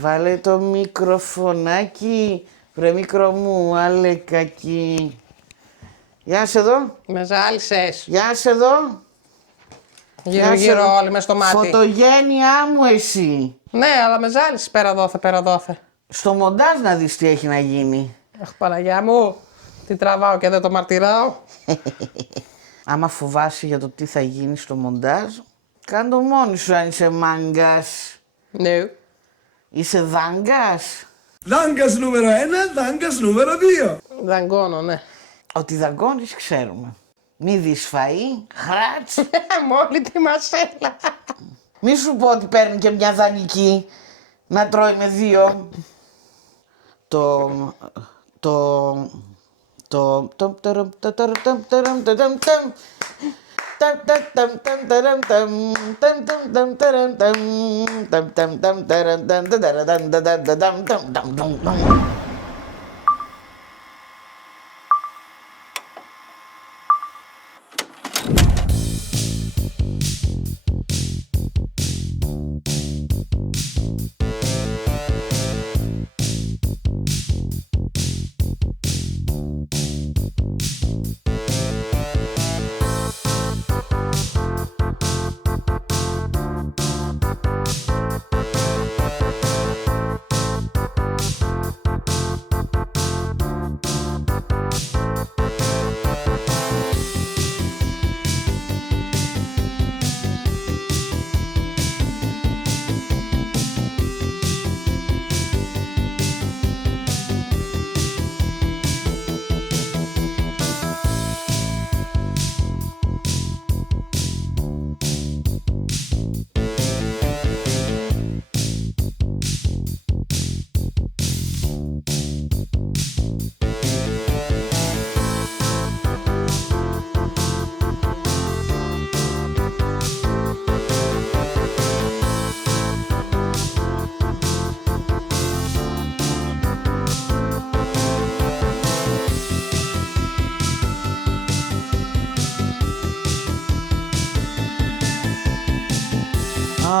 Βάλε το μικροφωνάκι, βρε μικρό μου, αλεκακί. Γεια σε εδώ. Με ζάλισες. Γεια σε εδώ. Γύρω-γύρω όλοι μες στο μάτι. Φωτογένειά μου εσύ. Ναι, αλλά με ζάλισες πέρα δόθε. Στο μοντάζ να δεις τι έχει να γίνει. Αχ, Παναγιά μου, τι τραβάω και δεν το μαρτυράω. Άμα φοβάσαι για το τι θα γίνει στο μοντάζ, κάν' το μόνοι σου αν είσαι μάγκας. Ναι. Είσαι δάγκας. Δάγκας νούμερο 1, δάγκας νούμερο 2. Δαγκώνω, ναι. Ότι δαγκώνεις ξέρουμε. Μη δεις φαΐ, χράτς. Μόλι τη μασέλα. Μη σου πω ότι παίρνει και μια δανεική να τρώει με δύο.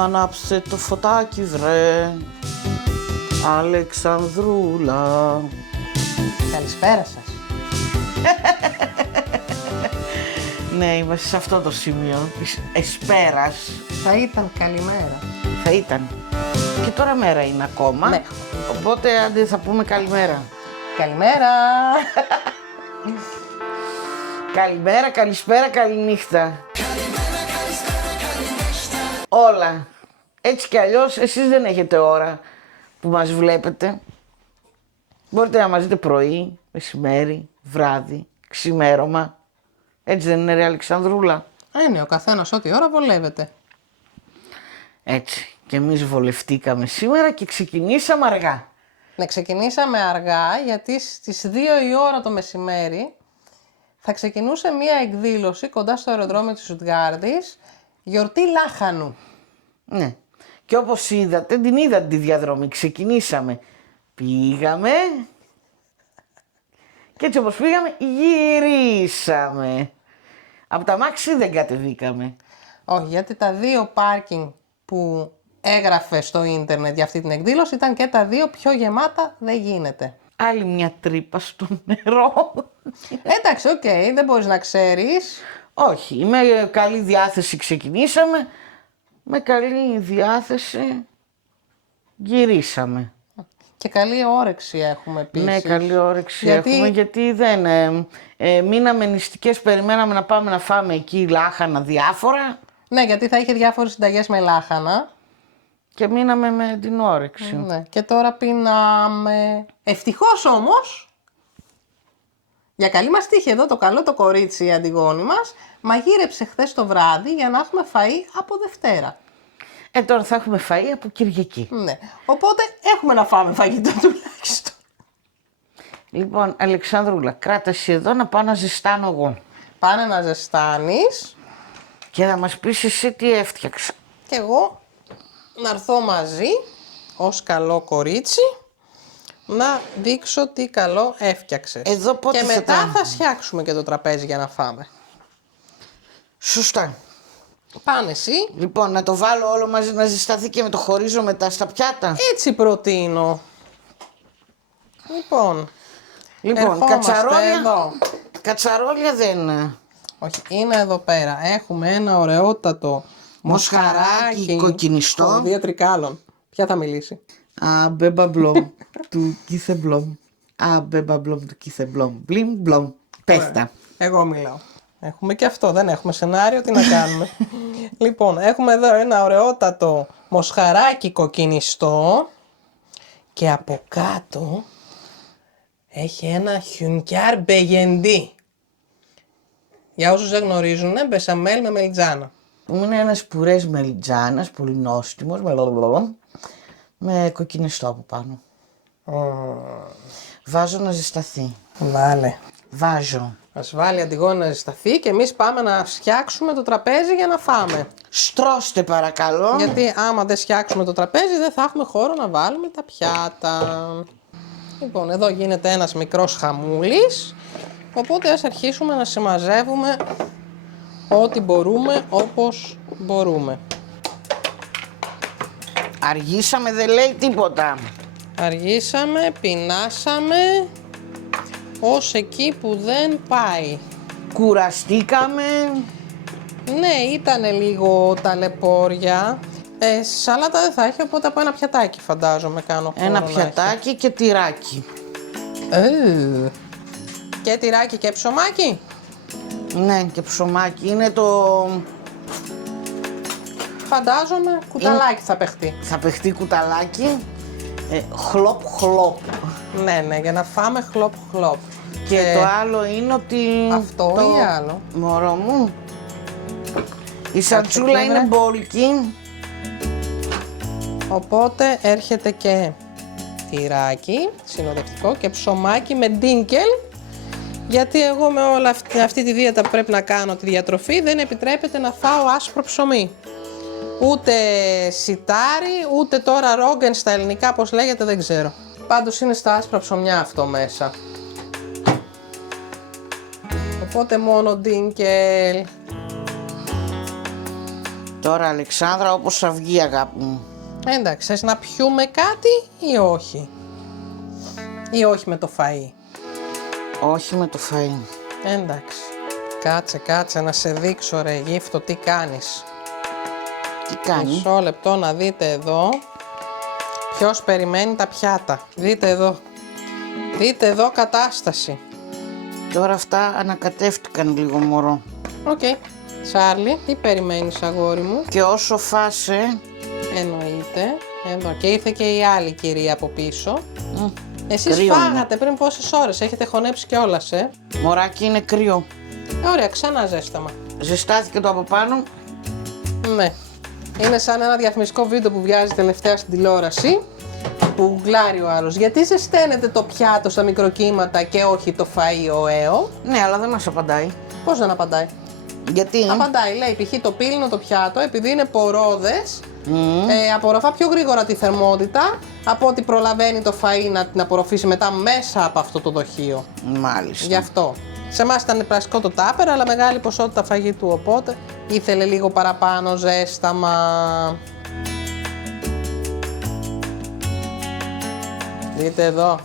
Άναψε το φωτάκι βρε, Αλεξανδρούλα. Καλησπέρα σας. Ναι, είμαστε σε αυτό το σημείο της εσπέρας. Θα ήταν καλημέρα. Θα ήταν. Και τώρα μέρα είναι ακόμα. Ναι. Οπότε άντε θα πούμε καλημέρα. Καλημέρα. Καλημέρα, καλησπέρα, καληνύχτα. Όλα. Έτσι κι αλλιώς εσείς δεν έχετε ώρα που μας βλέπετε. Μπορείτε να μας δείτε πρωί, μεσημέρι, βράδυ, ξημέρωμα. Έτσι δεν είναι ρε Αλεξανδρούλα? Ναι, ο καθένας ό,τι ώρα βολεύεται. Έτσι. Και εμείς βολευτήκαμε σήμερα και ξεκινήσαμε αργά. Ναι, ξεκινήσαμε αργά γιατί στις 2 η ώρα το μεσημέρι θα ξεκινούσε μία εκδήλωση κοντά στο αεροδρόμιο της Στουτγκάρδης, γιορτή λάχανου. Ναι. Και όπως είδατε, την είδατε τη διαδρομή. Ξεκινήσαμε. Πήγαμε. Και έτσι όπως πήγαμε, γυρίσαμε. Από τα μάξι δεν κατεβήκαμε. Όχι, γιατί τα 2 πάρκινγκ που έγραφε στο ίντερνετ για αυτή την εκδήλωση ήταν και τα 2 πιο γεμάτα, δεν γίνεται. Άλλη μια τρύπα στο νερό. Εντάξει, οκ, δεν μπορείς να ξέρεις. Όχι, με καλή διάθεση ξεκινήσαμε. Με καλή διάθεση γυρίσαμε. Και καλή όρεξη έχουμε επίσης. Ναι, καλή όρεξη Γιατί- έχουμε, γιατί δεν μείναμε νηστικές, περιμέναμε να πάμε να φάμε εκεί λάχανα διάφορα Ναι, γιατί θα είχε διάφορες συνταγές με λάχανα. και μείναμε με την όρεξη. Ναι, και τώρα πίναμε. Ευτυχώς όμως, για καλή μας τύχη εδώ το καλό το κορίτσι η Αντιγόνη μας, μαγείρεψε χθες το βράδυ για να έχουμε φαΐ από Δευτέρα. Τώρα θα έχουμε φαΐ από Κυριακή. Ναι, οπότε έχουμε να φάμε φαγητό τουλάχιστον. Λοιπόν, Αλεξανδρούλα, κράτα εσύ εδώ να πάω να ζεστάνω εγώ. Πάνε να ζεστάνεις Και θα μας πεις εσύ τι έφτιαξα. και εγώ να έρθω μαζί ως καλό κορίτσι να δείξω τι καλό έφτιαξες. Εδώ πότε και θα μετά τα- θα φτιάξουμε και το τραπέζι για να φάμε. Σωστά. Πάνε εσύ. Λοιπόν, να το βάλω όλο μαζί να ζεσταθεί και με το χωρίζω μετά στα πιάτα. Έτσι προτείνω. Λοιπόν, Λοιπόν, εδώ. κατσαρόλια δεν. Όχι, είναι εδώ πέρα. Έχουμε ένα ωραιότατο Μοσχαράκι κοκκινιστό. 2 τρικάλων. Ποια θα μιλήσει? Α, μπέμπα μπλομ του Κίθε Μπλομ. Α, μπέμπα μπλομ του Κίθε Μπλομ. Μπλιμ μπλομ. Πέφτα. Εγώ μιλάω. Έχουμε και αυτό, δεν έχουμε σενάριο, τι να κάνουμε. Λοιπόν, έχουμε εδώ ένα ωραιότατο μοσχαράκι κοκκινιστό και από κάτω έχει ένα χιουνκιάρ μπεγεντί. Για όσους δεν γνωρίζουν, μπεσαμέλ με μελιτζάνα. Είναι ένας πουρές μελιτζάνας, πολύ νόστιμος, με κοκκινιστό από πάνω. Βάζω να ζεσταθεί. Βάλε. Βάζω. Ας βάλει Αντιγόνη να ζεσταθεί και εμείς πάμε να φτιάξουμε το τραπέζι για να φάμε. Στρώστε παρακαλώ. Γιατί άμα δεν φτιάξουμε το τραπέζι δεν θα έχουμε χώρο να βάλουμε τα πιάτα. Λοιπόν, εδώ γίνεται ένας μικρός χαμούλης, οπότε ας αρχίσουμε να συμμαζεύουμε ό,τι μπορούμε όπως μπορούμε. Αργήσαμε, δεν λέει τίποτα. Αργήσαμε, πεινάσαμε, ως εκεί που δεν πάει. Κουραστήκαμε. Ναι, ήταν λίγο ταλαιπώρια. Σαλάτα δεν θα έχει, οπότε από ένα πιατάκι φαντάζομαι κάνω χώρο Ένα να πιατάκι και τυράκι. έχει. Και τυράκι και ψωμάκι. Ναι, και ψωμάκι. Είναι το... Φαντάζομαι κουταλάκι θα παιχτεί. Θα παιχτεί κουταλάκι. Χλοπ χλοπ. Ναι, για να φάμε χλοπ χλοπ. Και το άλλο είναι ότι... Αυτό ή άλλο? Μωρό μου. Η σαντσούλα είναι μπόλικη. Οπότε έρχεται και τυράκι συνοδευτικό και ψωμάκι με ντίνκελ. Γιατί εγώ με όλη αυτή τη δίαιτα που πρέπει να κάνω, τη διατροφή, δεν επιτρέπεται να φάω άσπρο ψωμί. Ούτε σιτάρι, ούτε τώρα ρόγκεν στα ελληνικά, πώς λέγεται, δεν ξέρω. Πάντως είναι στα άσπρα ψωμιά αυτό μέσα. Οπότε μόνο ντίνκελ. Τώρα Αλεξάνδρα, όπως θα βγει αγάπη μου. Εντάξει, θες να πιούμε κάτι ή όχι? Ή όχι με το φαΐ? Όχι με το φαΐ. Εντάξει. Κάτσε να σε δείξω ρε γύφτο τι κάνεις. Τι κάνει? Μισό λεπτό να δείτε εδώ ποιος περιμένει τα πιάτα. Δείτε εδώ. Δείτε εδώ κατάσταση. Τώρα αυτά ανακατεύτηκαν λίγο μωρό. Οκ. Τσάρλι, τι περιμένεις αγόρι μου? Και όσο φάσε... Εννοείται. Εδώ. Και ήρθε και η άλλη κυρία από πίσω. Εσείς κρύο φάγατε πριν πόσες ώρες, έχετε χωνέψει κιόλας, Μωράκι είναι κρύο. Ωραία, ξανά ζέσταμα. Ζεστάθηκε το από πάνω. Ναι. Είναι σαν ένα διαφημιστικό βίντεο που βγάζει τελευταία στην τηλεόραση που γκλάρει ο άλλος. Γιατί ζεσταίνετε το πιάτο στα μικροκύματα και όχι το φαΐ ωραίο? Ναι, αλλά δεν μας απαντάει. Πώς δεν απαντάει? Γιατί? Απαντάει, λέει π.χ. το πύλινο το πιάτο, επειδή είναι πορόδες, απορροφά πιο γρήγορα τη θερμότητα από ότι προλαβαίνει το φαΐ να την απορροφήσει μετά μέσα από αυτό το δοχείο. Μάλιστα. Γι' αυτό. Σε εμάς ήταν πλαστικό το τάπερ, αλλά μεγάλη ποσότητα φαγητού, οπότε ήθελε λίγο παραπάνω ζέσταμα. Δείτε εδώ.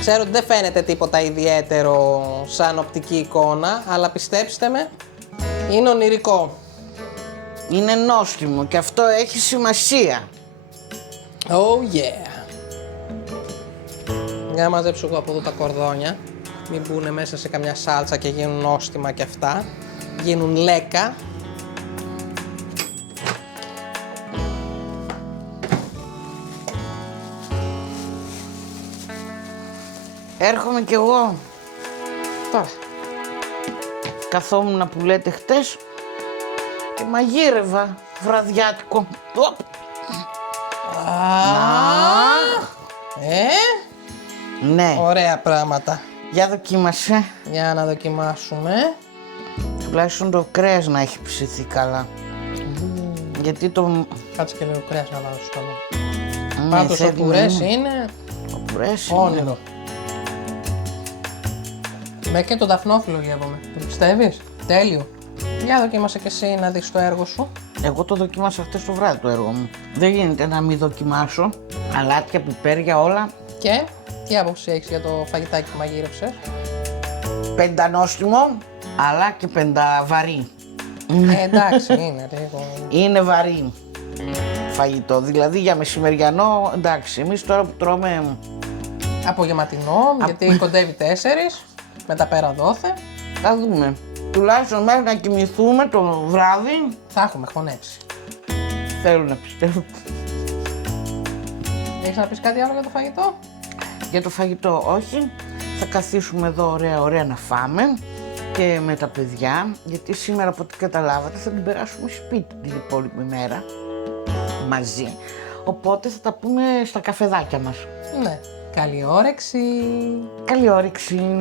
Ξέρω ότι δεν φαίνεται τίποτα ιδιαίτερο σαν οπτική εικόνα, αλλά πιστέψτε με, είναι ονειρικό. Είναι νόστιμο και αυτό έχει σημασία. Oh yeah. Για να μαζέψω εγώ από εδώ τα κορδόνια. Μην μπουν μέσα σε καμιά σάλτσα και γίνουν νόστιμα και αυτά. Γίνουν λέκα. Έρχομαι κι εγώ. Τώρα. Καθόμουν που λέτε χτες και μαγείρευα βραδιάτικο. Οπ. Ναι. Ωραία πράγματα. Για δοκίμασε. Για να δοκιμάσουμε. Τουλάχιστον το κρέας να έχει ψηθεί καλά. Γιατί το... Κάτσε και λίγο κρέας να βάλω στο νου. Ναι, Πάντως ο θέλει πουρές να είναι Το πουρές είναι. όνειρο. Με και το δαφνόφυλλο γεύομαι. Το πιστεύεις? Τέλειο. Για δοκίμασε και εσύ να δεις το έργο σου. Εγώ το δοκίμασα χτες το βράδυ το έργο μου. Δεν γίνεται να μην δοκιμάσω. Αλάτια, πιπέρια, όλα. Και τι άποψη έχεις για το φαγητάκι που μαγείρεψες? Πεντανόστιμο, αλλά και πενταβαρύ. Εντάξει, είναι λίγο. Είναι βαρύ φαγητό. Δηλαδή για μεσημεριανό, εντάξει, εμείς τώρα που τρώμε. Απογευματινό, γιατί κοντεύει 4, μετά πέρα δόθε. Θα δούμε. Τουλάχιστον μέχρι να κοιμηθούμε το βράδυ. Θα έχουμε χωνέψει. Θέλω να πιστεύω. Έχεις να πεις κάτι άλλο για το φαγητό? Για το φαγητό όχι. Θα καθίσουμε εδώ ωραία να φάμε και με τα παιδιά. Γιατί σήμερα από ό,τι καταλάβατε θα την περάσουμε σπίτι την υπόλοιπη μέρα. Μαζί. Οπότε θα τα πούμε στα καφεδάκια μας. Ναι. Καλή όρεξη. Καλή όρεξη.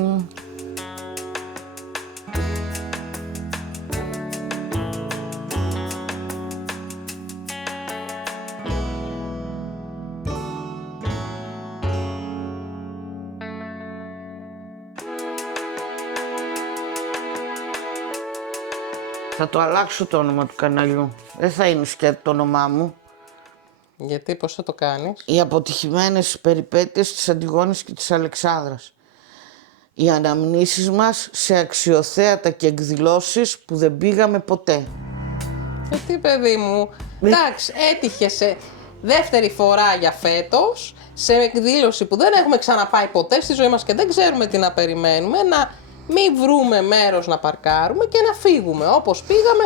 Θα το αλλάξω το όνομα του καναλιού. Δεν θα είναι σκέτο το όνομά μου. Γιατί, πώς θα το κάνεις? Οι αποτυχημένες περιπέτειες της Αντιγόνης και της Αλεξάνδρας. Οι αναμνήσεις μας σε αξιοθέατα και εκδηλώσεις που δεν πήγαμε ποτέ. Τι παιδί μου, εντάξει, έτυχε σε δεύτερη φορά για φέτος, σε εκδήλωση που δεν έχουμε ξαναπάει ποτέ στη ζωή μας και δεν ξέρουμε τι να περιμένουμε, να μην βρούμε μέρος να παρκάρουμε και να φύγουμε. Όπως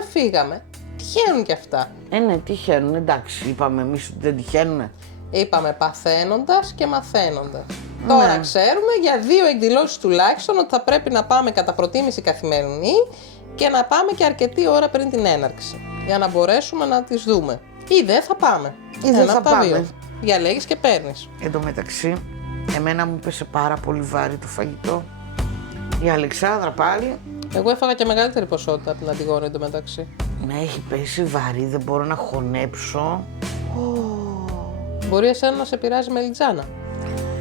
φύγαμε. Τυχαίνουν κι αυτά. Ναι, τυχαίνουν, εντάξει, είπαμε εμείς ότι δεν τυχαίνουνε. Είπαμε παθαίνοντας και μαθαίνοντας. Τώρα ξέρουμε για 2 εκδηλώσεις τουλάχιστον ότι θα πρέπει να πάμε κατά προτίμηση καθημερινή και να πάμε και αρκετή ώρα πριν την έναρξη. Για να μπορέσουμε να τις δούμε. Ή δεν θα πάμε. Ή δεν Ένα θα από τα πάμε. δύο. Διαλέγεις και παίρνεις. Εν τω μεταξύ, εμένα μου πέσε πάρα πολύ βάρη το φαγητό. Η Αλεξάνδρα πάλι Εγώ έφαγα και μεγαλύτερη ποσότητα από την Αντιγόνη εντωμεταξύ. με έχει πέσει βαρύ, δεν μπορώ να χωνέψω. Μπορεί εσένα να σε πειράζει μελιτζάνα.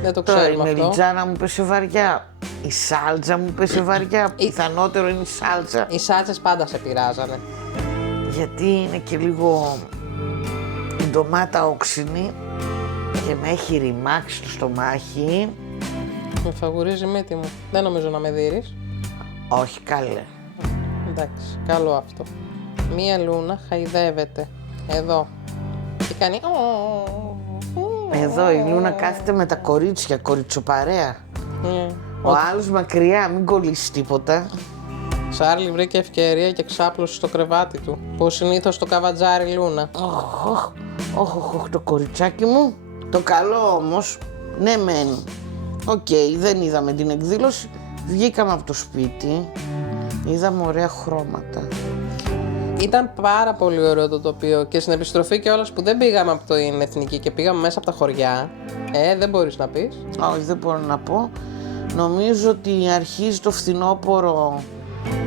Δεν το Τώρα η ξέρουμε αυτό. μελιτζάνα μου πέσε βαριά. Η σάλτσα μου πέσε βαριά. Πιθανότερο είναι η σάλτσα. Οι σάλτσες πάντα σε πειράζανε. Γιατί είναι και λίγο η ντομάτα όξινη και με έχει ρημάξει το στομάχι. Με φαγουρίζει η μύτη μου. Δεν νομίζω να με δείρεις. Όχι καλέ. Εντάξει, καλό αυτό. Μία Λούνα χαϊδεύεται. Εδώ. Και κάνει. Εδώ η Λούνα κάθεται με τα κορίτσια, κοριτσοπαρέα. Ναι. Ο άλλος μακριά, μην κολλήσει τίποτα. Τσάρλι βρήκε ευκαιρία και ξάπλωσε στο κρεβάτι του. Που συνήθως το καβατζάρι Λούνα. Όχ, το κοριτσάκι μου. Το καλό όμως, ναι μεν. Οκ, δεν είδαμε την εκδήλωση. Βγήκαμε από το σπίτι. Είδαμε ωραία χρώματα. Ήταν πάρα πολύ ωραίο το τοπίο και στην επιστροφή κιόλας που δεν πήγαμε από την εθνική και πήγαμε μέσα από τα χωριά. Δεν μπορείς να πεις. Όχι, δεν μπορώ να πω. Νομίζω ότι αρχίζει το φθινόπωρο,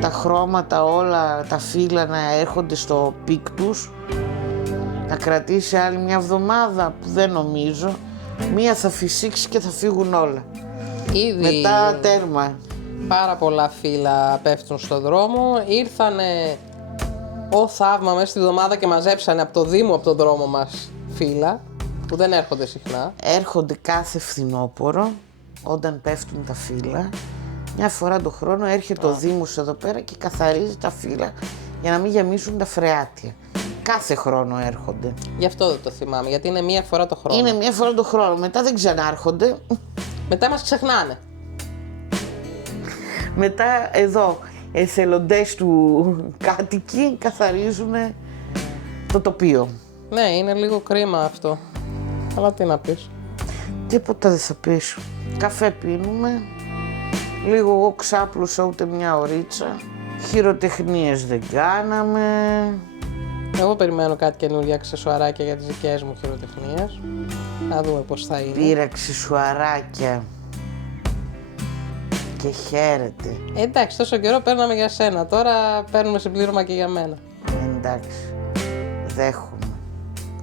τα χρώματα όλα, τα φύλλα να έρχονται στο πικ τους. Να κρατήσει άλλη μια εβδομάδα που δεν νομίζω. Μία θα φυσήξει και θα φύγουν όλα. Ήδη Μετά τέρμα. πάρα πολλά φύλλα πέφτουν στο δρόμο. Ήρθανε θαύμα μέσα στη εβδομάδα και μαζέψανε από το Δήμο, από τον δρόμο μας φύλλα που δεν έρχονται συχνά. Έρχονται κάθε φθινόπωρο όταν πέφτουν τα φύλλα. Μια φορά το χρόνο έρχεται ο Δήμος εδώ πέρα και καθαρίζει τα φύλλα για να μην γεμίσουν τα φρεάτια. Κάθε χρόνο έρχονται. Γι' αυτό δεν το θυμάμαι, γιατί είναι μία φορά το χρόνο. Είναι μια φορά το χρόνο, μετά δεν ξανάρχονται. Μετά μας ξεχνάνε. Μετά εδώ εθελοντές του κάτοικοι καθαρίζουν το τοπίο. Ναι, είναι λίγο κρίμα αυτό. Αλλά τι να πεις. Τίποτα δεν θα πεις. Καφέ πίνουμε. Λίγο εγώ ξάπλωσα ούτε μια ωρίτσα. Χειροτεχνίες δεν κάναμε. Εγώ περιμένω κάτι καινούργια αξεσουαράκια για τις δικές μου χειροτεχνίες. Να δούμε πώς θα είναι. Πήρα αξεσουαράκια. Και χαίρεται. Εντάξει, τόσο καιρό παίρναμε για σένα. Τώρα παίρνουμε συμπλήρωμα και για μένα. Εντάξει. Δέχομαι.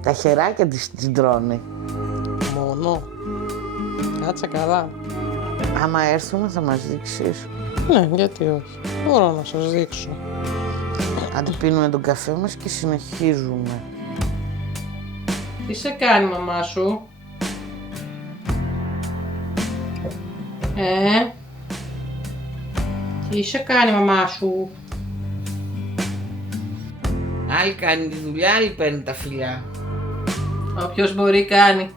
Τα χεράκια της την τρώνε. Μόνο. Κάτσε καλά. Άμα έρθουμε θα μας δείξεις. Ναι, γιατί όχι. Μπορώ να σας δείξω. Άντε πίνουμε τον καφέ μας και συνεχίζουμε. Τι σε κάνει η μαμά σου? Τι σε κάνει η μαμά σου? Άλλη κάνει τη δουλειά, άλλη παίρνει τα φιλιά. Όποιος μπορεί κάνει.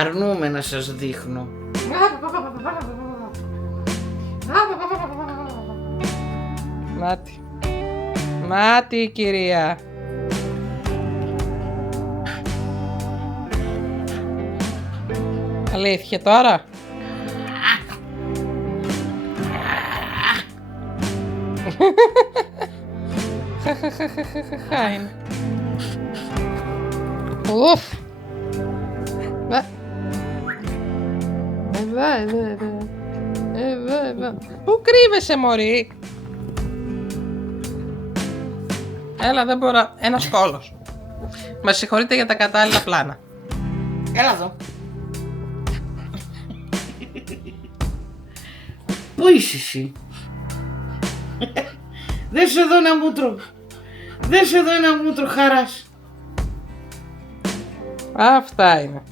Αρνούμε να σας δείχνω. Μάτι. Μάτι, κυρία. Αλήθεια τώρα? Χαχαχαχαχαχα είναι. Ουφ. Εδώ. Πού κρύβεσαι, μωρή? Έλα, δεν μπορώ. Ένας κόλος. Μα συγχωρείτε για τα κατάλληλα πλάνα. Έλα εδώ. Πού είσαι εσύ? Δες εδώ ένα μούτρο. Δες εδώ ένα μούτρο χαράς. Αυτά είναι.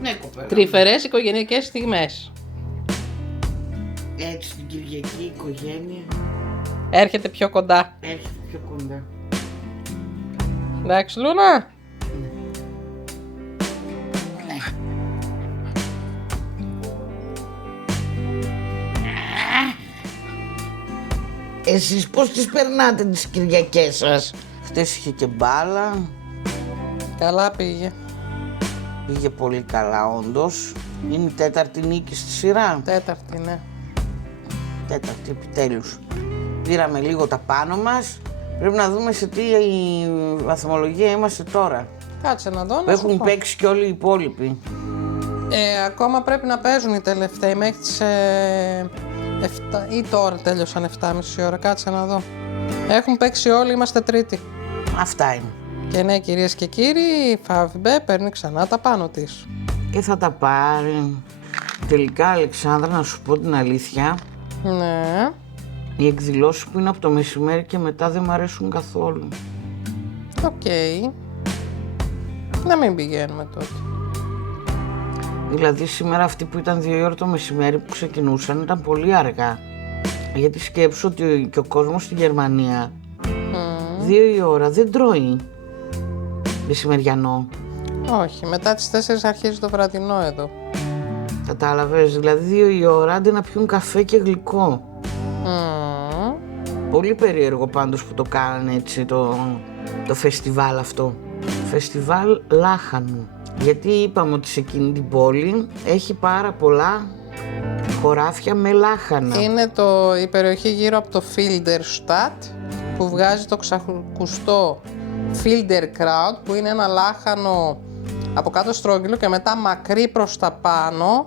Ναι, κοπέλα. Τρυφερές οικογενειακές στιγμές. Έτσι την Κυριακή οικογένεια Έρχεται πιο κοντά. έρχεται πιο κοντά. Εντάξει, Λούνα. Εσείς πώς τις περνάτε τις Κυριακές σας? Χτες είχε και μπάλα. Καλά πήγε. Πήγε πολύ καλά όντως. Είναι η τέταρτη νίκη στη σειρά. Τέταρτη, ναι. Τέταρτη επιτέλους. Πήραμε λίγο τα πάνω μας. Πρέπει να δούμε σε τι βαθμολογία είμαστε τώρα. Κάτσε να δω. Να σου Έχουν πω. παίξει και όλοι οι υπόλοιποι. Ακόμα πρέπει να παίζουν οι τελευταίοι μέχρι τις 7 ή τώρα τέλειωσαν 7.30 ώρα. Κάτσε να δω. Έχουν παίξει όλοι, είμαστε τρίτη. Αυτά είναι. Και ναι, κυρίες και κύριοι, η Φαβιμπέ παίρνει ξανά τα πάνω της. Και θα τα πάρει. Τελικά, Αλεξάνδρα, να σου πω την αλήθεια, Ναι. οι εκδηλώσεις που είναι από το μεσημέρι και μετά δεν μ' αρέσουν καθόλου. Οκ. Να μην πηγαίνουμε τότε. Δηλαδή σήμερα αυτοί που ήταν 2 η ώρα το μεσημέρι που ξεκινούσαν ήταν πολύ αργά. Γιατί σκέψου ότι και ο κόσμος στη Γερμανία 2 η ώρα δεν τρώει μεσημεριανό. Όχι, μετά τις 4 αρχίζει το βραδινό εδώ. Κατάλαβες, δηλαδή 2 η ώρα αντί να πιούν καφέ και γλυκό. Πολύ περίεργο πάντως που το κάνανε έτσι το φεστιβάλ αυτό. Φεστιβάλ λάχανου. Γιατί είπαμε ότι σε εκείνη την πόλη έχει πάρα πολλά χωράφια με λάχανα. Είναι η περιοχή γύρω από το Filderstadt που βγάζει το ξακουστό Filderkraut που είναι ένα λάχανο από κάτω στρόγγυλο και μετά μακρύ προς τα πάνω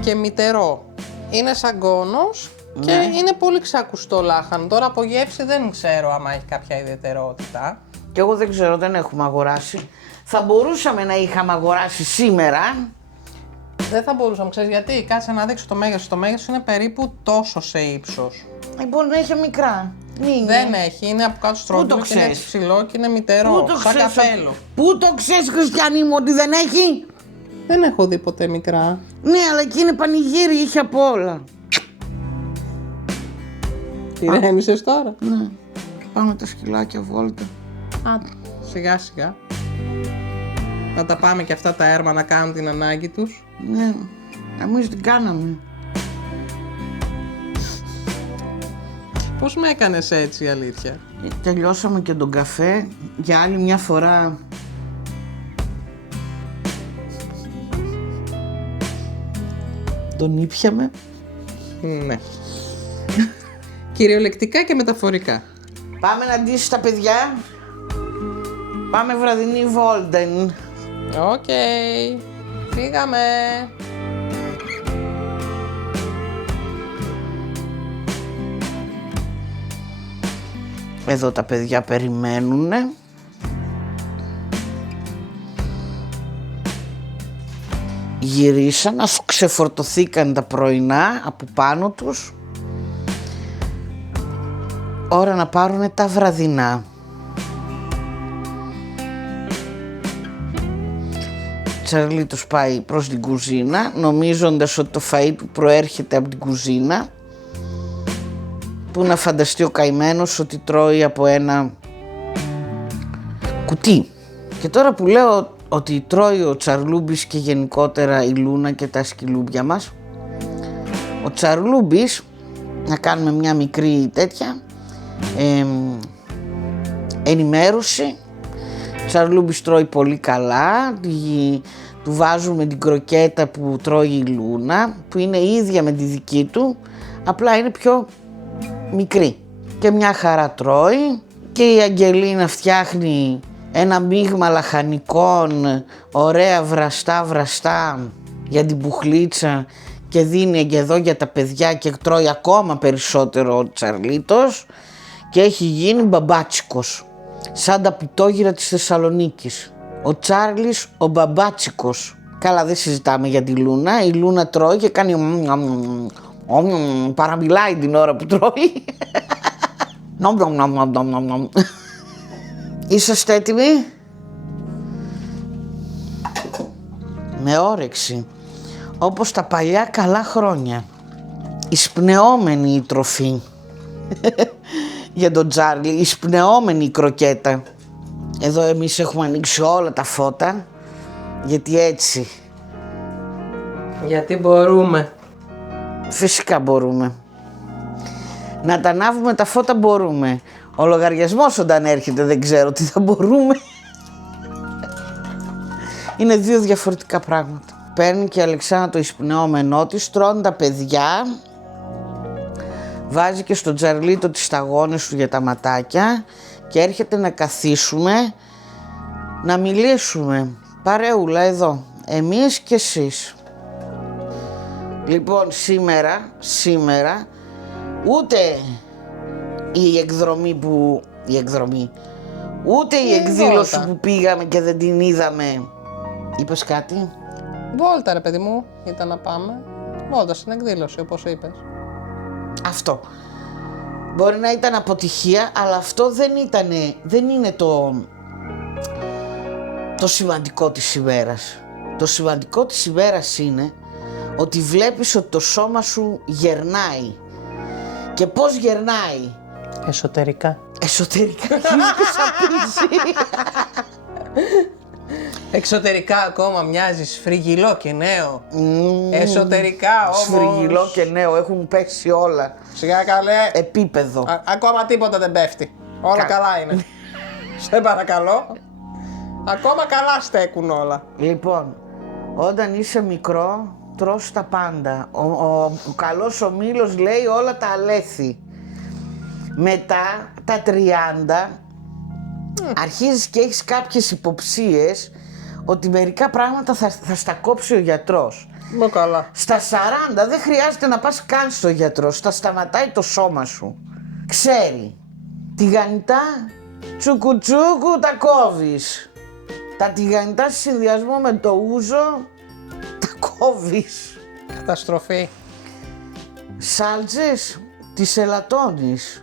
και μυτερό. Είναι σαν κόνος και είναι πολύ ξακουστό λάχανο. Τώρα από γεύση δεν ξέρω άμα έχει κάποια ιδιαιτερότητα. Και εγώ δεν ξέρω, δεν έχουμε αγοράσει. Θα μπορούσαμε να είχαμε αγοράσει σήμερα. Δεν θα μπορούσαμε, ξέρεις γιατί, κάτσε να δείξω το μέγεθος. Το μέγεθος είναι περίπου τόσο σε ύψος. Μπορεί να έχει μικρά. Είναι. Δεν έχει, είναι από κάτω στρόγγυλο και είναι ξέρεις? έτσι ψηλό και είναι μυτερό, σαν καπέλο. Πού το ξέρεις, Χριστιανή μου, ότι δεν έχει? Δεν έχω δει ποτέ μικρά. Ναι, αλλά εκεί είναι πανηγύρι, είχε από όλα. Τι ρέμισες τώρα? Ναι. Πάμε τα σκυλάκια βόλτα. Σιγά σιγά. Να τα πάμε και αυτά τα έρμα να κάνουν την ανάγκη τους. Ναι, εμείς την κάναμε. Πώς με έκανες έτσι, η αλήθεια? Τελειώσαμε και τον καφέ για άλλη μια φορά. Τον ήπιαμε. Ναι. Κυριολεκτικά και μεταφορικά. Πάμε να ντύσεις τα παιδιά. Πάμε βραδινή Βόλντεν. Οκ. Φύγαμε. Εδώ τα παιδιά περιμένουνε. γυρίσαν αφού ξεφορτωθήκαν τα πρωινά από πάνω τους. Ώρα να πάρουν τα βραδινά. Τσαρλίτος πάει προς την κουζίνα, νομίζοντας ότι το φαΐ του προέρχεται από την κουζίνα. Πού να φανταστεί ο καημένος ότι τρώει από ένα κουτί. Και τώρα που λέω ότι τρώει ο Τσαρλούμπης και γενικότερα η Λούνα και τα σκυλούμπια μας, ο Τσαρλούμπης, να κάνουμε μια μικρή τέτοια ενημέρωση. Ο Τσαρλούμπης τρώει πολύ καλά, του βάζουμε την κροκέτα που τρώει η Λούνα, που είναι ίδια με τη δική του, απλά είναι πιο μικρή και μια χαρά τρώει. Και η Αγγελίνα φτιάχνει ένα μείγμα λαχανικών, ωραία βραστά για την πουχλίτσα και δίνει και εδώ για τα παιδιά και τρώει ακόμα περισσότερο ο Τσαρλίτος και έχει γίνει μπαμπάτσικος, σαν τα πιτόγυρα της Θεσσαλονίκης. Ο Τσάρλις ο μπαμπάτσικος. Καλά, δεν συζητάμε για τη Λούνα, η Λούνα τρώει και κάνει παραμιλάει την ώρα που τρώει. Είσαστε έτοιμοι? Με όρεξη, όπως τα παλιά καλά χρόνια. Εισπνεώμενη η τροφή. Για τον Τσάρλι, εισπνεώμενη η κροκέτα. Εδώ εμείς έχουμε ανοίξει όλα τα φώτα, γιατί έτσι. Γιατί μπορούμε. Φυσικά μπορούμε. Να τα ανάβουμε τα φώτα μπορούμε. Ο λογαριασμός όταν έρχεται δεν ξέρω τι θα μπορούμε. Είναι δύο διαφορετικά πράγματα. Παίρνει και η Αλεξάνδρα το εισπνεώμενό της, τρώνε τα παιδιά, βάζει και στον Τσαρλίτο τις σταγόνες σου για τα ματάκια και έρχεται να καθίσουμε να μιλήσουμε. Παρεούλα εδώ, εμείς και εσείς. Λοιπόν, σήμερα ούτε η εκδρομή, ούτε η εκδήλωση που πήγαμε και δεν την είδαμε. Είπες κάτι? Βόλτα ρε παιδί μου, ήταν να πάμε. Βόλτα στην εκδήλωση όπως είπες. Αυτό. Μπορεί να ήταν αποτυχία, αλλά αυτό δεν είναι το σημαντικό της ημέρας. Το σημαντικό της ημέρας είναι ότι βλέπεις ότι το σώμα σου γερνάει. Και πώς γερνάει? Εσωτερικά. Εσωτερικά. Εξωτερικά ακόμα μοιάζεις φρυγιλό και νέο. Εσωτερικά όμως. Σφριγγυλό και νέο, έχουν πέσει όλα. Σιγά καλέ. Επίπεδο. Ακόμα τίποτα δεν πέφτει. Όλα καλά είναι. Σε παρακαλώ. Ακόμα καλά στέκουν όλα. Λοιπόν, όταν είσαι μικρό, τρως τα πάντα. Ο καλός ο Μήλος λέει όλα τα αλέθη. Μετά τα 30 αρχίζεις και έχεις κάποιες υποψίες ότι μερικά πράγματα θα στα κόψει ο γιατρός. Μου καλά. Στα 40 δεν χρειάζεται να πας καν στο γιατρό, στα σταματάει το σώμα σου. Ξέρει. Τηγανιτά, τσουκουτσούκου τα κόβεις. Τα τηγανιτά σε συνδυασμό με το ούζο τα κόβεις. Καταστροφή. Σάλτσες τις ελαττώνεις.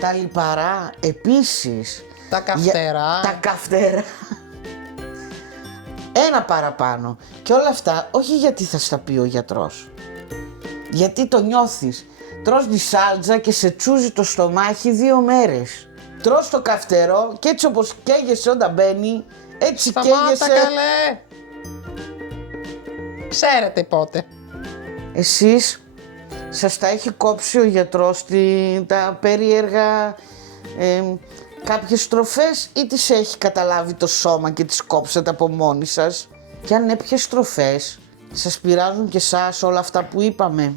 Τα λιπαρά επίσης. Τα καυτερά. Τα καυτερά. Ένα παραπάνω. Και όλα αυτά όχι γιατί θα στα πει ο γιατρός. Γιατί το νιώθεις. Τρως τη σάλτζα και σε τσούζει το στομάχι 2 μέρες. Τρως το καυτερό και έτσι όπως καίγεσαι όταν μπαίνει, έτσι Σταμάτα καίγεσαι. καλέ. Ξέρετε πότε. Εσείς σας τα έχει κόψει ο γιατρός τα περίεργα κάποιες τροφές ή τις έχει καταλάβει το σώμα και τις κόψατε από μόνοι σας? Και αν είναι ποιες τροφές σας πειράζουν και εσάς όλα αυτά που είπαμε?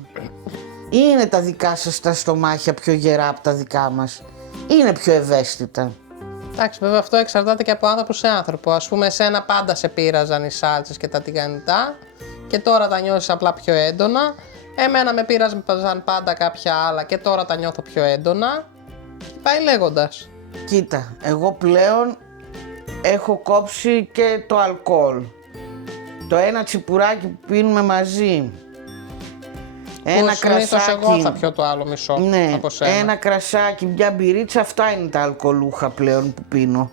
Ή είναι τα δικά σας τα στομάχια πιο γερά από τα δικά μας? Ή είναι πιο ευαίσθητα? Εντάξει, βέβαια αυτό εξαρτάται και από άνθρωπο σε άνθρωπο. Ας πούμε, εσένα πάντα σε πείραζαν οι σάλτσες και τα τηγανιτά και τώρα τα νιώσεις απλά πιο έντονα. Εμένα με πείραζαν πάντα κάποια άλλα και τώρα τα νιώθω πιο έντονα. Και πάει λέγοντας. Κοίτα, εγώ πλέον έχω κόψει και το αλκοόλ. Το ένα τσιπουράκι που πίνουμε μαζί. Ένα συνήθως κρασάκι. εγώ θα πιω το άλλο μισό Ναι, από σένα. ένα κρασάκι, μια μπυρίτσα, αυτά είναι τα αλκοολούχα πλέον που πίνω.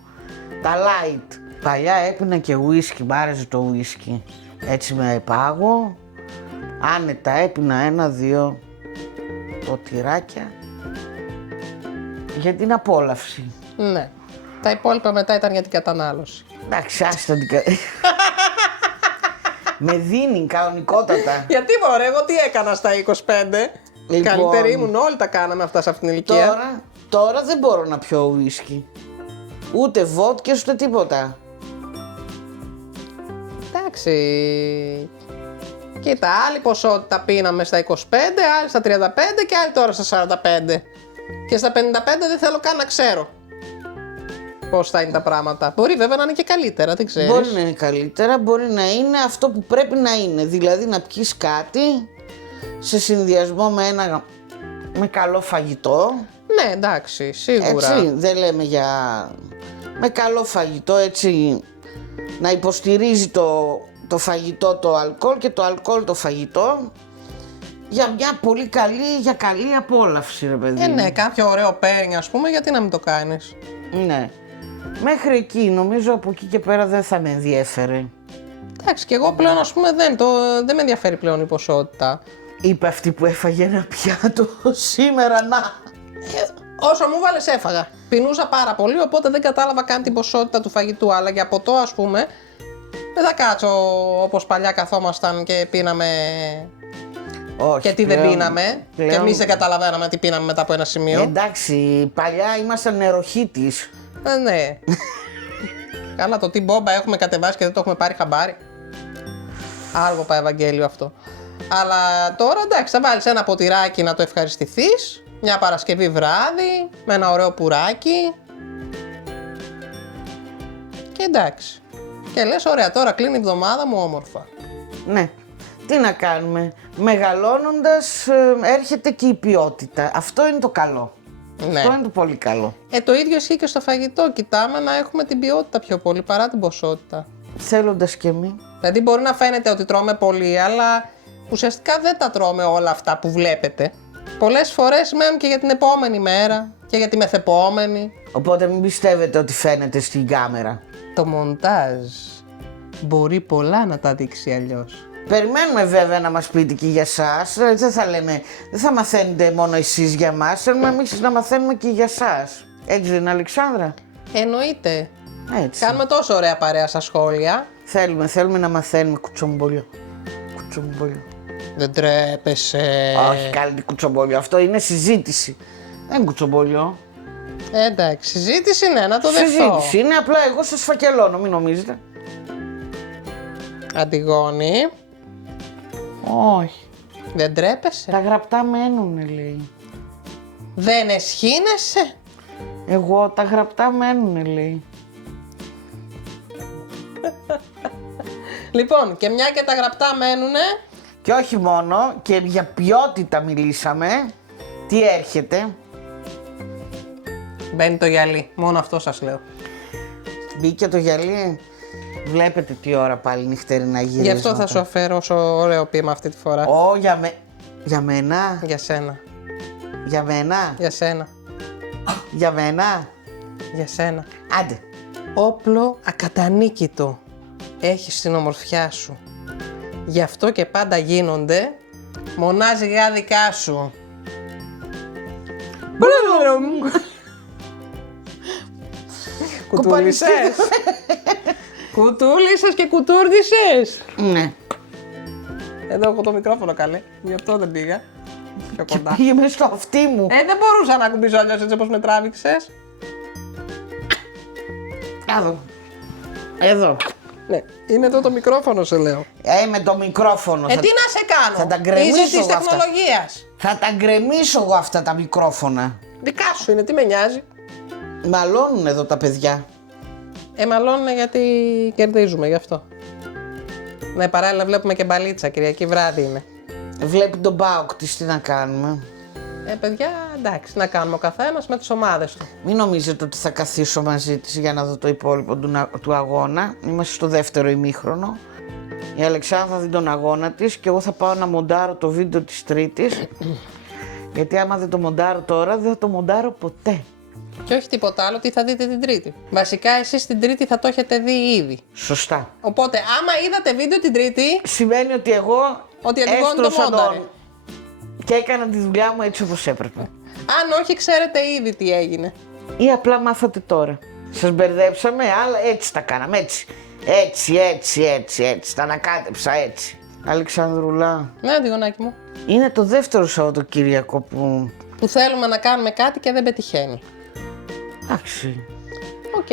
Τα light. Παλιά έπινα και ουίσκι, μ' άρεσε το ουίσκι. Έτσι με πάγο, άνετα έπινα 1-2 ποτηράκια για την απόλαυση. Ναι. Τα υπόλοιπα μετά ήταν για την κατανάλωση. Εντάξει, άστα την με δίνει κανονικότατα. Γιατί μωρέ, εγώ τι έκανα στα 25. Λοιπόν. Καλύτεροι ήμουν, όλοι τα κάναμε αυτά σε αυτήν την ηλικία. Τώρα δεν μπορώ να πιω ουίσκι. Ούτε βότκες ούτε τίποτα. Εντάξει. Κοίτα, άλλη ποσότητα πίναμε στα 25, άλλη στα 35 και άλλη τώρα στα 45. Και στα 55 δεν θέλω καν να ξέρω πώς θα είναι τα πράγματα. Μπορεί βέβαια να είναι και καλύτερα, δεν ξέρεις. Μπορεί να είναι καλύτερα, μπορεί να είναι αυτό που πρέπει να είναι. Δηλαδή να πιεις κάτι σε συνδυασμό με καλό φαγητό. Ναι, εντάξει, σίγουρα. Έτσι, δεν λέμε για... Με καλό φαγητό, έτσι, να υποστηρίζει το φαγητό το αλκοόλ και το αλκοόλ το φαγητό. Για μια πολύ καλή απόλαυση, ρε παιδί. Ναι, κάποιο ωραίο πέρι, ας πούμε, γιατί να μην το κάνεις. Ναι. Μέχρι εκεί, νομίζω από εκεί και πέρα δεν θα με ενδιέφερε. Εντάξει, και εγώ πλέον, ας πούμε, δεν με ενδιαφέρει πλέον η ποσότητα. Είπε αυτή που έφαγε ένα πιάτο σήμερα, να. Όσο μου βάλες έφαγα. Πεινούσα πάρα πολύ, οπότε δεν κατάλαβα καν την ποσότητα του φαγητού. Αλλά για ποτό, ας πούμε, δεν θα κάτσω όπως παλιά καθόμασταν και πίναμε. Όχι, Και τι δεν πίναμε. Και εμείς δεν καταλαβαίναμε τι πίναμε μετά από ένα σημείο. Εντάξει, παλιά ήμασταν νεροχύτης. Ναι. Καλά, το τι μπόμπα έχουμε κατεβάσει και δεν το έχουμε πάρει χαμπάρι. Άλλο πάει Ευαγγέλιο αυτό. Αλλά τώρα εντάξει, θα βάλεις ένα ποτηράκι να το ευχαριστηθείς. Μια Παρασκευή βράδυ, με ένα ωραίο πουράκι. Και εντάξει. Και λες, ωραία, τώρα κλείνει η εβδομάδα μου όμορφα. Ναι. Τι να κάνουμε. Μεγαλώνοντας έρχεται και η ποιότητα. Αυτό είναι το καλό. Ναι. Αυτό είναι το πολύ καλό. Το ίδιο ισχύει και στο φαγητό. Κοιτάμε να έχουμε την ποιότητα πιο πολύ παρά την ποσότητα. Θέλοντας και εμείς. Δηλαδή μπορεί να φαίνεται ότι τρώμε πολύ, αλλά ουσιαστικά δεν τα τρώμε όλα αυτά που βλέπετε. Πολλές φορές μένουν και για την επόμενη μέρα και για τη μεθεπόμενη. Οπότε μην πιστεύετε ότι φαίνεται στην κάμερα. Το μοντάζ μπορεί πολλά να τα δείξει αλλιώς. Περιμένουμε βέβαια να μας πείτε και για εσάς. Δεν θα μαθαίνετε μόνο εσείς για μας. Θέλουμε εμείς να μαθαίνουμε και για εσάς. Έτσι δεν είναι, Αλεξάνδρα? Εννοείται. Έτσι. Κάνουμε τόσο ωραία παρέα στα σχόλια. Θέλουμε να μαθαίνουμε κουτσομπολιό. Κουτσομπολιό. Δεν τρέπεσαι. Όχι, καλή κουτσομπολιό. Αυτό είναι συζήτηση. Δεν είναι κουτσομπολιό. Εντάξει, συζήτηση είναι, να το δεχτώ. Συζήτηση είναι, απλά εγώ σας φακελώνω, μην νομίζετε. Αντιγόνη, Όχι. δεν τρέπεσαι. Τα γραπτά μένουνε, λέει. Δεν εσχύνεσαι. Εγώ τα γραπτά μένουνε, λέει. Λοιπόν, και μια και τα γραπτά μένουνε. Και όχι μόνο, και για ποιότητα μιλήσαμε. Τι έρχεται? Μπαίνει το γυαλί, μόνο αυτό σας λέω. Μπήκε το γυαλί. Βλέπετε τι ώρα πάλι νυχτερινά γυρίσματα. Γι' αυτό θα σου αφιερώσω ωραίο ποίημα αυτή τη φορά. Για μένα. Για σένα. Για μένα. Για σένα. Για μένα. Για σένα. Άντε. Όπλο ακατανίκητο έχεις στην ομορφιά σου. Γι' αυτό και πάντα γίνονται μονάζιγα δικά σου. Κουτούλησες. Κουτούλησες και κουτούρδισες. Ναι. Εδώ έχω το μικρόφωνο καλέ, γι' αυτό δεν πήγα. Πιο κοντά. Πήγε μέσα στο αυτί μου. Δεν μπορούσα να ακουμπήσω αλλιώς έτσι όπως με τράβηξες. Εδώ. Ναι, είναι εδώ το μικρόφωνο σε λέω. Με το μικρόφωνο. Τι να σε κάνω. θα τα γκρεμίσω Είσαι της εγώ αυτά. τεχνολογίας. Θα τα γκρεμίσω εγώ αυτά τα μικρόφωνα. Δικά σου είναι, τι με νοιάζει. Μαλώνουν εδώ τα παιδιά. Μαλώνουν γιατί κερδίζουμε γι' αυτό. Ναι, παράλληλα βλέπουμε και μπαλίτσα, Κυριακή βράδυ είναι. Βλέπει τον Μπάουκ της, τι να κάνουμε. Παιδιά, εντάξει, να κάνουμε ο καθένας με τις ομάδες του. Μην νομίζετε ότι θα καθίσω μαζί της για να δω το υπόλοιπο του αγώνα. Είμαστε στο δεύτερο ημίχρονο. Η Αλεξάνδρα θα δει τον αγώνα της και εγώ θα πάω να μοντάρω το βίντεο της Τρίτης. Γιατί άμα δεν το μοντάρω τώρα, δεν θα το μοντάρω ποτέ. Και όχι τίποτα άλλο, τι θα δείτε την Τρίτη. Βασικά, εσείς την Τρίτη θα το έχετε δει ήδη. Σωστά. Οπότε, άμα είδατε βίντεο την Τρίτη, Σημαίνει ότι εγώ ότι η Αντιγόνη το μόνταρε. και έκανα τη δουλειά μου έτσι όπως έπρεπε. Αν όχι, ξέρετε ήδη τι έγινε. Ή απλά μάθατε τώρα. Σας μπερδέψαμε, αλλά έτσι τα κάναμε, έτσι. Έτσι. Τα ανακάτεψα έτσι. Αλεξανδρουλά, Ναι, Αντιγονάκι μου. είναι το δεύτερο Σαββατοκύριακο που... Που θέλουμε να κάνουμε κάτι και δεν πετυχαίνει. Εντάξει. Οκ.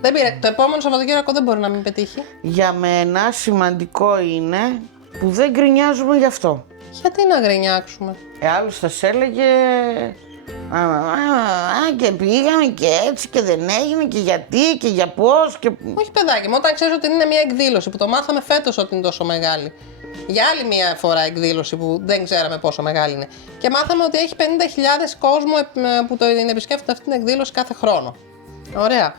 Δεν πήρε. Το επόμενο Σαββατοκύριακο δεν μπορεί να μην πετύχει. Για μένα σημαντικό είναι που δεν γκρινιάζουμε γι' αυτό. Γιατί να γκρινιάξουμε. Άλλος θα σε έλεγε... και πήγαμε και έτσι και δεν έγινε και γιατί και για πώς και... Όχι, παιδάκι μου, όταν ξέρει ότι είναι μια εκδήλωση που το μάθαμε φέτος ότι είναι τόσο μεγάλη. Για άλλη μια φορά εκδήλωση που δεν ξέραμε πόσο μεγάλη είναι. Και μάθαμε ότι έχει 50.000 κόσμο που την επισκέφτονται αυτή την εκδήλωση κάθε χρόνο. Ωραία.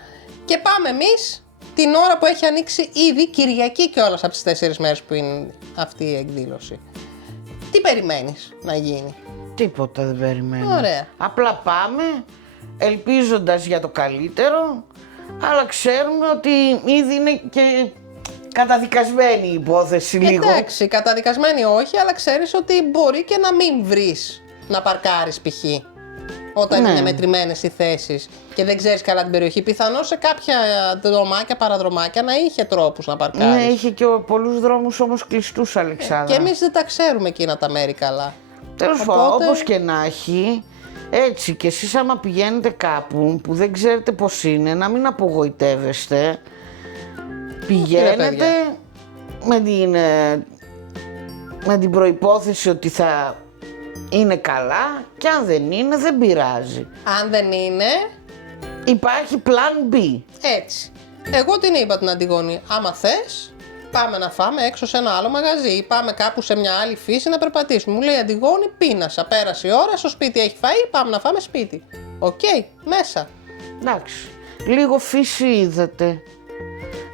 Και πάμε εμείς την ώρα που έχει ανοίξει ήδη Κυριακή κιόλας από τις 4 μέρες που είναι αυτή η εκδήλωση. Τι περιμένεις να γίνει. Τίποτα δεν περιμένω. Ωραία. Απλά πάμε ελπίζοντας για το καλύτερο, αλλά ξέρουμε ότι ήδη είναι και καταδικασμένη η υπόθεση λίγο. Εντάξει, καταδικασμένη όχι, αλλά ξέρεις ότι μπορεί και να μην βρεις να παρκάρεις π.χ. Όταν Ναι. είναι μετρημένες οι θέσεις και δεν ξέρεις καλά την περιοχή. Πιθανώς σε κάποια δρομάκια, παραδρομάκια να είχε τρόπους να παρκάρεις. Ναι, είχε και πολλούς δρόμους όμως κλειστούς, Αλεξάνδρα. Και εμείς δεν τα ξέρουμε εκείνα τα μέρη καλά. Τέλος πάντων, Οπότε- όπως και να έχει, έτσι και εσείς άμα πηγαίνετε κάπου που δεν ξέρετε πώς είναι, να μην απογοητεύεστε. Πηγαίνετε παιδιά. με την προϋπόθεση ότι θα είναι καλά και αν δεν είναι δεν πειράζει. Αν δεν είναι, Υπάρχει plan B. έτσι. Εγώ την είπα την Αντιγόνη, άμα θες, πάμε να φάμε έξω σε ένα άλλο μαγαζί ή πάμε κάπου σε μια άλλη φύση να περπατήσουμε. Μου λέει Αντιγόνη, πείνασα, πέρασε η ώρα, στο σπίτι έχει φαΐ, πάμε να φάμε σπίτι. Οκ, μέσα. Εντάξει, λίγο φύση είδατε.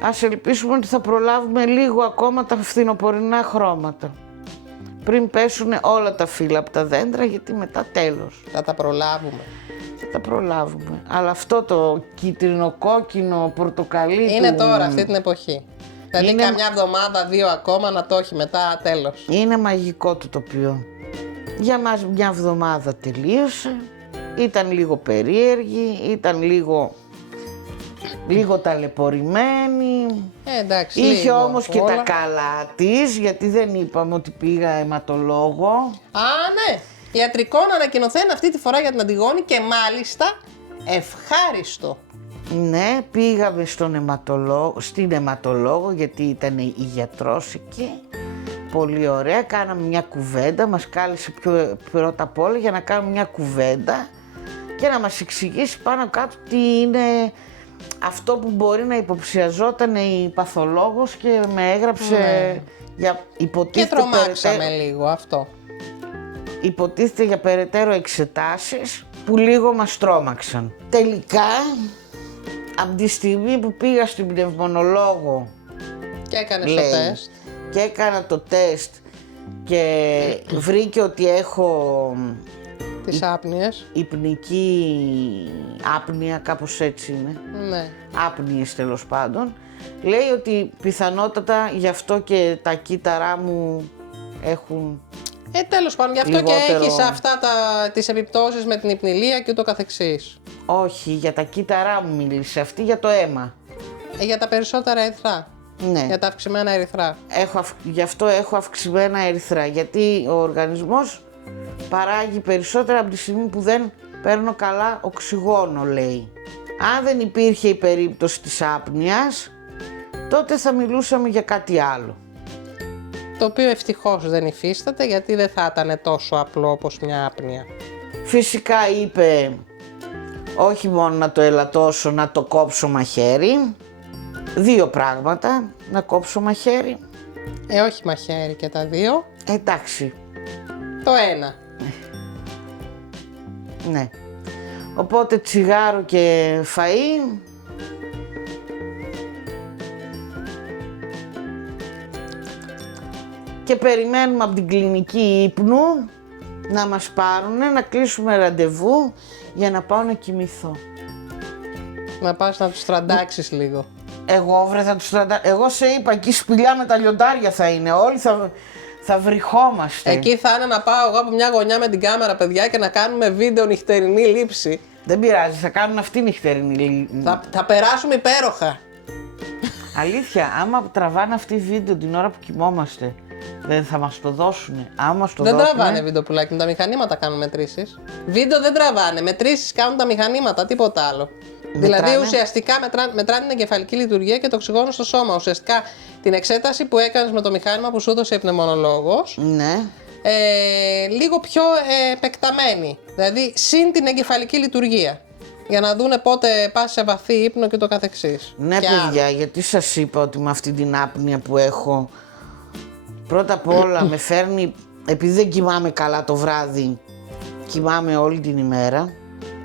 Ας ελπίσουμε ότι θα προλάβουμε λίγο ακόμα τα φθινοπορεινά χρώματα. Πριν πέσουν όλα τα φύλλα από τα δέντρα, γιατί μετά τέλος. Θα τα προλάβουμε. Θα τα προλάβουμε. Αλλά αυτό το κίτρινο-κόκκινο, πορτοκαλί Είναι του... τώρα αυτή την εποχή. Δηλαδή Είναι- καμιά εβδομάδα, 2 ακόμα να το έχει μετά τέλος. Είναι μαγικό το τοπίο. Για μας μια εβδομάδα τελείωσε. Ήταν λίγο περίεργη, ήταν λίγο ταλαιπωρημένη. Εντάξει, Είχε λίγο όμως και όλα. τα καλά της, γιατί δεν είπαμε ότι πήγα αιματολόγο. Α, ναι. Ιατρικό να ανακοινωθέν αυτή τη φορά για την Αντιγόνη και μάλιστα ευχάριστο. Ναι, πήγαμε στην αιματολόγο γιατί ήταν η γιατρός εκεί. Πολύ ωραία, κάναμε μια κουβέντα, μας κάλεσε πρώτα απ' όλα για να κάνουμε μια κουβέντα και να μας εξηγήσει πάνω κάτω τι είναι αυτό που μπορεί να υποψιαζόταν η παθολόγος και με έγραψε για Και υποτίθεται τρομάξαμε λίγο αυτό. υποτίθεται για περαιτέρω εξετάσεις που λίγο μας τρόμαξαν. Τελικά, από τη στιγμή που πήγα στην πνευμονολόγο Και έκανε το λέει, τεστ. και έκανα το τεστ και βρήκε ότι έχω Τις άπνοιες. υπνική άπνοια, κάπως έτσι είναι, Ναι. άπνοιες τέλος πάντων, λέει ότι πιθανότατα γι' αυτό και τα κύτταρά μου έχουν... Τέλος πάντων, γι' αυτό Λιγότερο. και έχεις αυτά τις επιπτώσεις με την υπνηλία και ούτω καθεξής. Όχι, για τα κύτταρά μου μίλησε αυτή, για το αίμα. Για τα περισσότερα ερυθρά. Ναι. Για τα αυξημένα ερυθρά. Γι' αυτό έχω αυξημένα ερυθρά, γιατί ο οργανισμός παράγει περισσότερα από τη στιγμή που δεν παίρνω καλά οξυγόνο, λέει. Αν δεν υπήρχε η περίπτωση της άπνοιας, τότε θα μιλούσαμε για κάτι άλλο. Το οποίο ευτυχώς δεν υφίσταται γιατί δεν θα ήταν τόσο απλό όπως μια άπνοια. Φυσικά είπε όχι μόνο να το ελαττώσω, να το κόψω μαχαίρι. 2 πράγματα, να κόψω μαχαίρι. Όχι μαχαίρι και τα 2. Εντάξει, Το ένα. ναι. Οπότε τσιγάρο και φαΐ. και περιμένουμε από την κλινική ύπνου να μας πάρουνε, να κλείσουμε ραντεβού για να πάω να κοιμηθώ. Να πας να τους τραντάξεις λίγο. Εγώ βρε θα τους εγώ σε είπα, εκεί σπηλιά με τα λιοντάρια θα είναι, όλοι θα βρυχόμαστε. Εκεί θα είναι να πάω εγώ από μια γωνιά με την κάμερα, παιδιά, και να κάνουμε βίντεο νυχτερινή λήψη. Δεν πειράζει, θα κάνουν αυτή νυχτερινή. Θα περάσουμε υπέροχα. Αλήθεια, άμα τραβάνε αυτή βίντεο την ώρα που κοιμόμαστε, δεν θα μας το δώσουνε. Άμα μας το Δεν δώσουνε... τραβάνε βίντεο πουλάκι, με τα μηχανήματα κάνουν μετρήσεις. Βίντεο δεν τραβάνε, μετρήσεις κάνουν τα μηχανήματα, τίποτα άλλο. Δηλαδή ουσιαστικά μετράνε την εγκεφαλική λειτουργία και το οξυγόνο στο σώμα. Ουσιαστικά την εξέταση που έκανες με το μηχάνημα που σου έδωσε η πνευμονολόγος, Ναι. λίγο πιο επεκταμένη. Δηλαδή συν την εγκεφαλική λειτουργία. Για να δούνε πότε πας σε βαθύ ύπνο και το καθεξής. Ναι, και παιδιά, γιατί σας είπα ότι με αυτή την άπνοια που έχω, πρώτα απ' όλα με φέρνει, επειδή δεν κοιμάμαι καλά το βράδυ, κοιμάμαι όλη την ημέρα,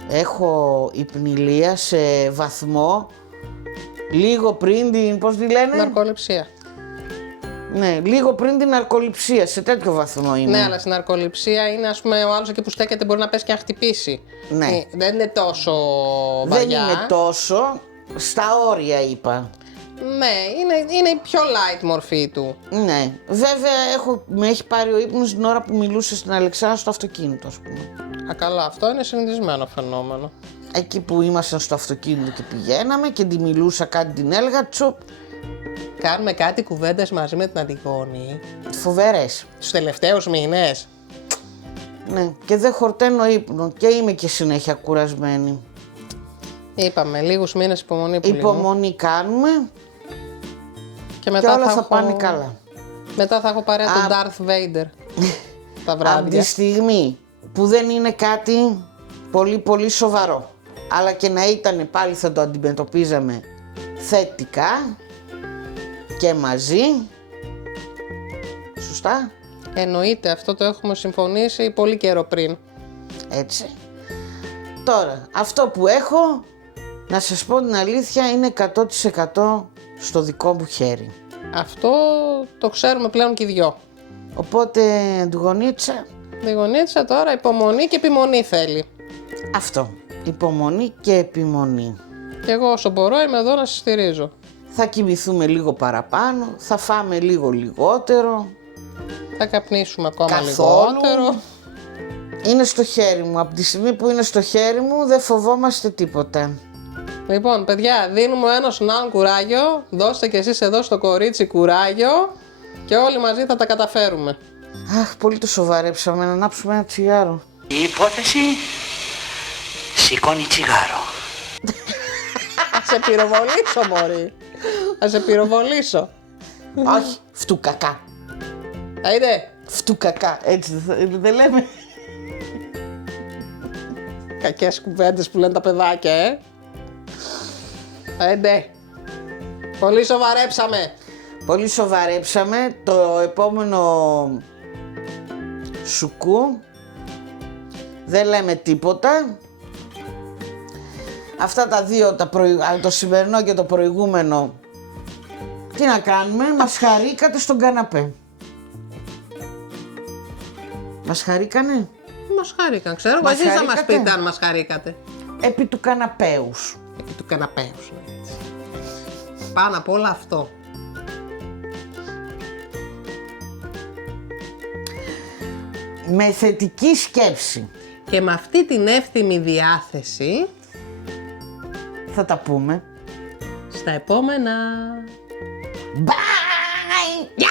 έχω υπνηλία σε βαθμό λίγο πριν την, πώς τη λένε? Ναρκοληψία. Ναι, λίγο πριν την ναρκοληψία, σε τέτοιο βαθμό είμαι. Ναι, αλλά στην ναρκοληψία είναι, ας πούμε, ο άλλος εκεί που στέκεται μπορεί να πέσει και να χτυπήσει. Ναι. Δεν είναι τόσο βαριά. Δεν είναι τόσο, στα όρια είπα. Ναι, είναι η πιο light μορφή του. Ναι, βέβαια με έχει πάρει ο ύπνος την ώρα που μιλούσε στην Αλεξάνδρα στο αυτοκίνητο, ας πούμε. Α, καλά, αυτό είναι συνηθισμένο φαινόμενο. Εκεί που ήμασταν στο αυτοκίνητο και πηγαίναμε και τη μιλούσα, κάτι την έλεγα, τσουπ, Κάνουμε κάτι κουβέντες μαζί με την Αντιγόνη φοβερές. τους τελευταίους μήνες. Ναι, και δεν χορταίνω ύπνο και είμαι και συνέχεια κουρασμένη. Είπαμε, λίγους μήνες υπομονή που Υπομονή κάνουμε και και όλα θα πάνε καλά. Μετά θα έχω παρέα τον Darth Vader τα Από βράδια. τη στιγμή που δεν είναι κάτι πολύ πολύ σοβαρό, αλλά και να ήταν πάλι θα το αντιμετωπίζαμε θετικά και μαζί. Σωστά, Εννοείται, αυτό το έχουμε συμφωνήσει πολύ καιρό πριν. έτσι. Τώρα, αυτό που έχω, να σας πω την αλήθεια, είναι 100% στο δικό μου χέρι. Αυτό το ξέρουμε πλέον και οι δυο. Οπότε, Αντιγονίτσα, Η γονίτσα τώρα υπομονή και επιμονή θέλει. αυτό. Υπομονή και επιμονή. Και εγώ όσο μπορώ είμαι εδώ να σας στηρίζω. Θα κοιμηθούμε λίγο παραπάνω, θα φάμε λίγο λιγότερο. Θα καπνίσουμε ακόμα Καθόλου. λιγότερο. Είναι στο χέρι μου. Από τη στιγμή που είναι στο χέρι μου δεν φοβόμαστε τίποτα. Λοιπόν, παιδιά, δίνουμε ο ένας στον άλλον κουράγιο. Δώστε κι εσείς εδώ στο κορίτσι κουράγιο. Και όλοι μαζί θα τα καταφέρουμε. Αχ, πολύ το σοβαρέψαμε, να ανάψουμε ένα τσιγάρο. Η υπόθεση σηκώνει τσιγάρο. Θα σε πυροβολήσω, μωρή. Θα σε πυροβολήσω. Όχι, φτουκακά. Άιντε, Φτουκακά, έτσι δεν λέμε. κακές κουβέντες που λένε τα παιδάκια, Άιντε. Πολύ σοβαρέψαμε. Πολύ σοβαρέψαμε. Το επόμενο σουκού δεν λέμε τίποτα. Αυτά τα δύο, το σημερινό και το προηγούμενο, τι να κάνουμε, μας χαρήκατε στον καναπέ. Μας χαρήκανε Μας χαρήκαν, ξέρω. Μας Εσείς θα μας χαρήκατε? πείτε αν μας χαρήκατε. επί του καναπέους. Επί του καναπέου. Πάνω απ' όλα αυτό. Με θετική σκέψη. Και με αυτή την εύθυμη διάθεση Θα τα πούμε. στα επόμενα. Bye!